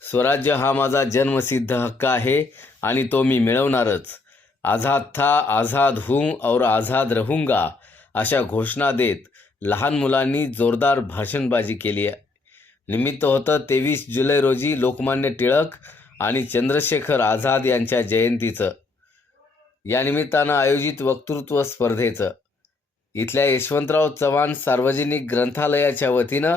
स्वराज्य हा माझा जन्मसिद्ध हक्क आहे आणि तो मी मिळवणारच. आझाद था, आझाद हूँ और आझाद रहूँगा अशा घोषणा देत लहान मुलांनी जोरदार भाषणबाजी केली आहे. निमित्त होतं 23 जुलै रोजी लोकमान्य टिळक आणि चंद्रशेखर आझाद यांच्या जयंतीचं. या निमित्तानं आयोजित वक्तृत्व स्पर्धेचं. इथल्या यशवंतराव चव्हाण सार्वजनिक ग्रंथालयाच्या वतीनं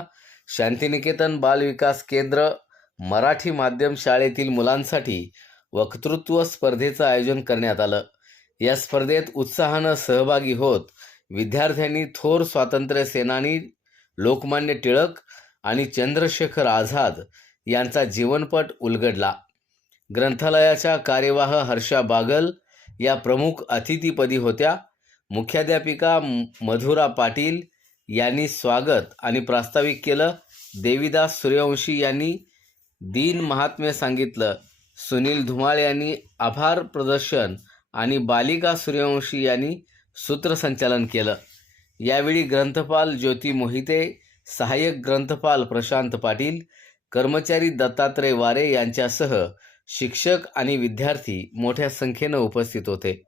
शांतिनिकेतन बालविकास केंद्र मराठी माध्यम शाळेतील मुलांसाठी वक्तृत्व स्पर्धेचं आयोजन करण्यात आलं. या स्पर्धेत उत्साहानं सहभागी होत विद्यार्थ्यांनी थोर स्वातंत्र्य सेनानी लोकमान्य टिळक आणि चंद्रशेखर आझाद यांचा जीवनपट उलगडला. ग्रंथालयाच्या कार्यवाह हर्षा बागल या प्रमुख अतिथीपदी होत्या. मुख्याध्यापिका मधुरा पाटील यांनी स्वागत आणि प्रास्ताविक केलं. देवीदास सूर्यवंशी यांनी दीन महात्म्य सांगितलं. सुनील धुमाळ यांनी आभार प्रदर्शन आणि बालिका सूर्यवंशी यांनी सूत्रसंचालन केलं. यावेळी ग्रंथपाल ज्योती मोहिते, सहाय्यक ग्रंथपाल प्रशांत पाटील, कर्मचारी दत्तात्रय वारे यांच्यासह शिक्षक आणि विद्यार्थी मोठ्या संख्येनं उपस्थित होते.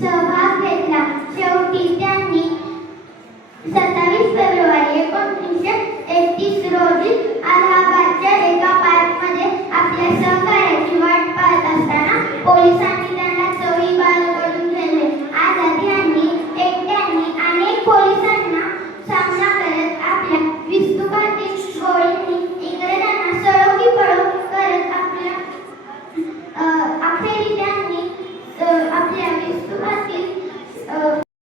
सहभाग घेतला. शेवटी त्यांनी 27 फेब्रुवारी 1931 रोजी